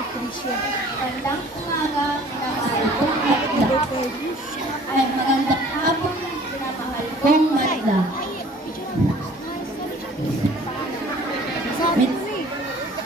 Magandang umaga, minamahal kong Magda. Ay, magandang hapon, minamahal kong Magda.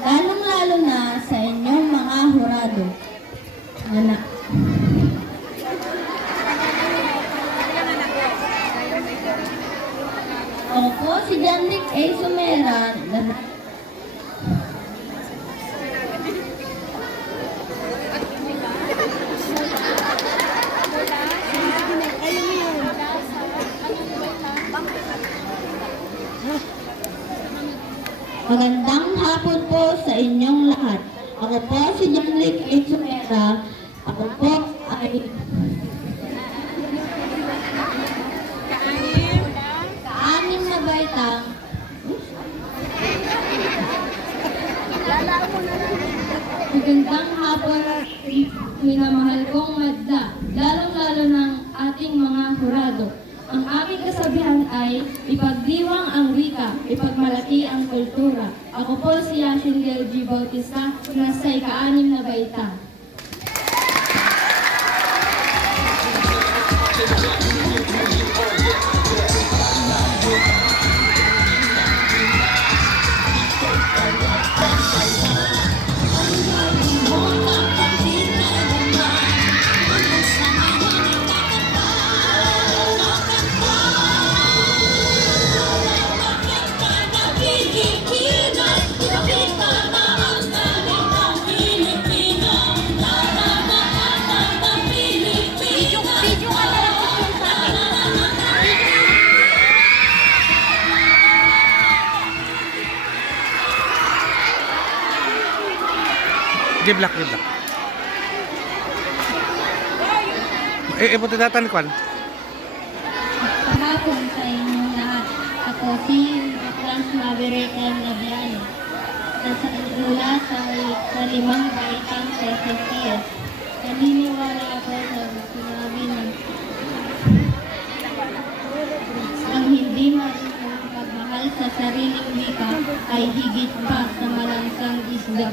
Lalong-lalo na sa inyong mga hurado. Anak. Ako po si Janrick A. Sumera. Magandang hapon po sa inyong lahat. Ako po si Janrick A. Sumera. Ako po ay kaanim na baitang magandang hapon, minamahal kong Magda, lalong-lalo ng ating mga hurado. Ang aking kasabihan ay, ipagdiwang ang wika, ipagmalaki ang kultura. Ako po si Yashingel G. Bautista, nasa ika-anim na baita. Give luck. Punta datan kwan. Kahapon sa inyong lahat. Ako si Franz Maverick Labiano. Mula sa limang baitang sa SSTS. Naniniwala ako sa sinabi ng ang hindi marunong pagmahal sa sariling wika ay higit pa sa malansang isda.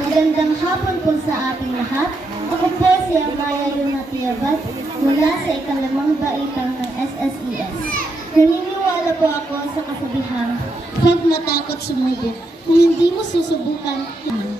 Magandang hapon po sa ating lahat. Ako po si Amaya Luna Tiabat mula sa ikalimang baitang ng SSES. Naniniwala po ako sa kasabihan, huwag matakot sumubok. Kung hindi mo susubukan, hindi.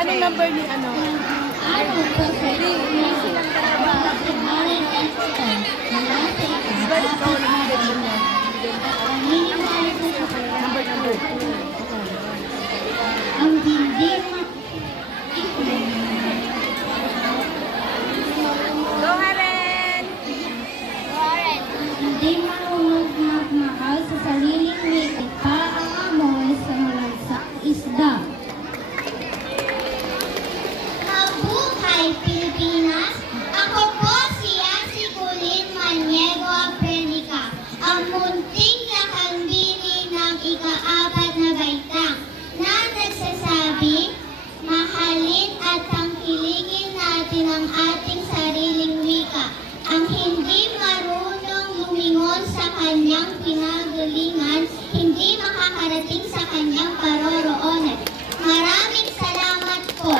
Anong number ni ano? Ano po sa inyong dalawa si Maren Elston mula sa ika-apat na baita. Naniniwala po Number. ang hindi Go, Haren! hindi marunong magmahal sa sariling wika pa ang amoy sa malansang isda. Mabuhay Pilipinas! Ako po si Yancy Colleen Maniego Aprenica, ang munting lakambini ng ika-apat na baitang na nagsasabi, mahalin at tangkilingin natin ang ating sariling wika. Ang hindi marunong lumingon sa kanyang pinagalingan, hindi makakarating sa kanyang paroroonan. Maraming salamat po.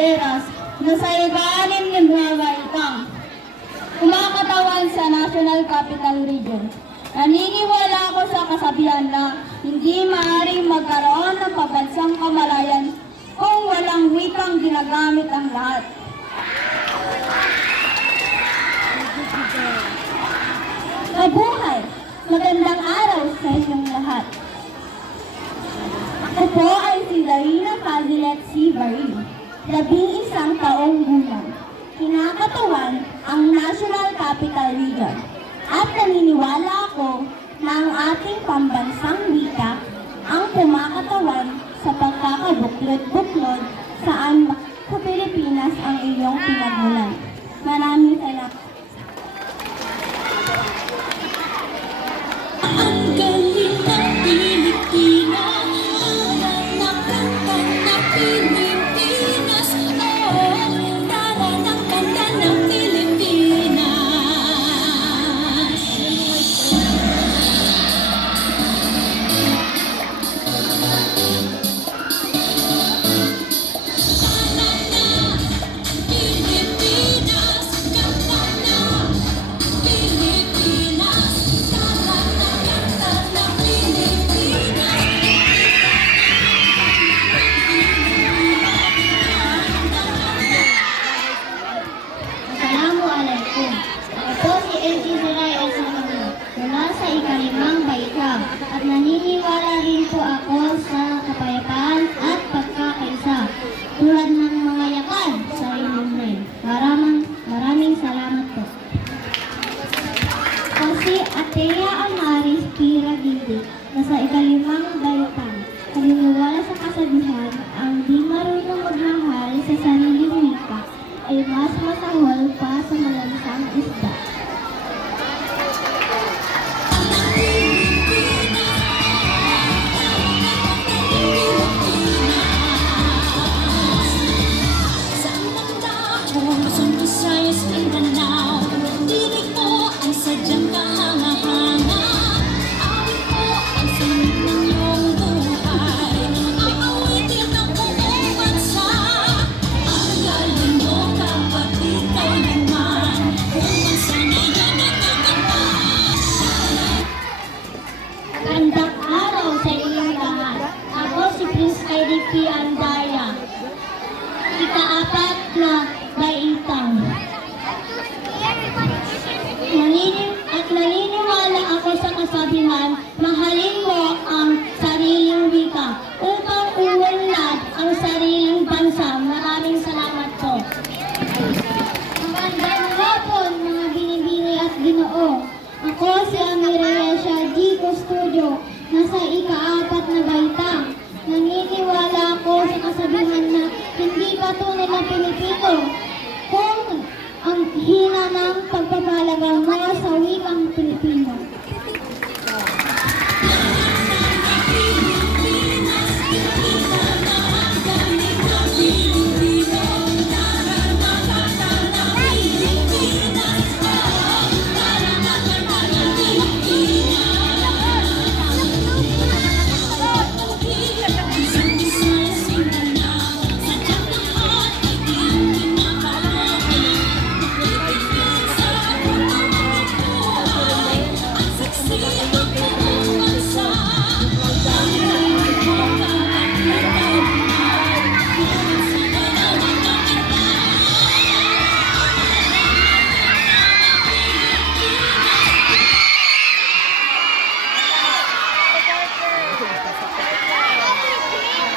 Riveras na sa ika-6 na baitang kumakatawan sa National Capital Region. Naniniwala ako sa kasabihan na hindi maaaring magkaroon ng pabansang kamalayan kung walang wikang ginagamit ang lahat. Mabuhay! Magandang araw sa inyong lahat. Ako po ay si Darina Fazilet C. Baril, 11 taong gulang. Kinakatawan ang National Capital Region. At naniniwala ako na ang ating pambansang wika ang kumakatawan sa pagkakabuklod-buklod saan sa Pilipinas ang iyong pinagmulan. Maraming salamat. Ang galing ng Pilipinas, nakakanta na Pilipinas, tara ng kanta ng Pilipinas. Pilipinas, kanta na Pilipinas, tara na kanta ng Pilipinas. Assalamualaikum. Ako po si LG Zeray Elsanamo mula sa ika-5 baita at naniniwala rin po ako sa kapayapaan at pagkakaisa tulad ng mga yakan sa inyong rin. Maraming salamat po. Ako si Atea Amaris Pira Gindi na sa ika-5 baita. Naniniwala sa kasabihan ang di marunong magmahal sa sariling wika ay mas masahol pa sa malansang isda. Saan man ako, Luzon, Visayas, Mindanao, dinig ko ang sadyang kahanga-hanga. Awit ko ang sinig ng iyong buhay, ang awitin ng buong bansa. Ang galing mo, kapatid, kailanman, kung bansa na yan ay kakanta. Magandang araw sa inyong lahat. Ako si Prince IDP Andaya. Ika-4 na baitang. Naniniwala ako sa kasabihan, mahalin mo ang sariling wika upang umunlad ang sariling bansa. Maraming salamat po. Magandang hapon mga binibini at ginoo. Ako si Amiresia G. Custodio, nasa ika-4 na baitang. Naniniwala ako sa kasabihan na hindi pa tunay na Pilipino kung ang hina ng pagpapahalaga mo sa wikang Pilipino.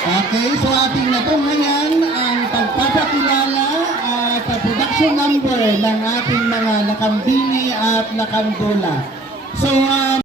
Okay, so ating natunghayan ang pagpapakilala at production number ng ating mga nakambini at nakandula. So,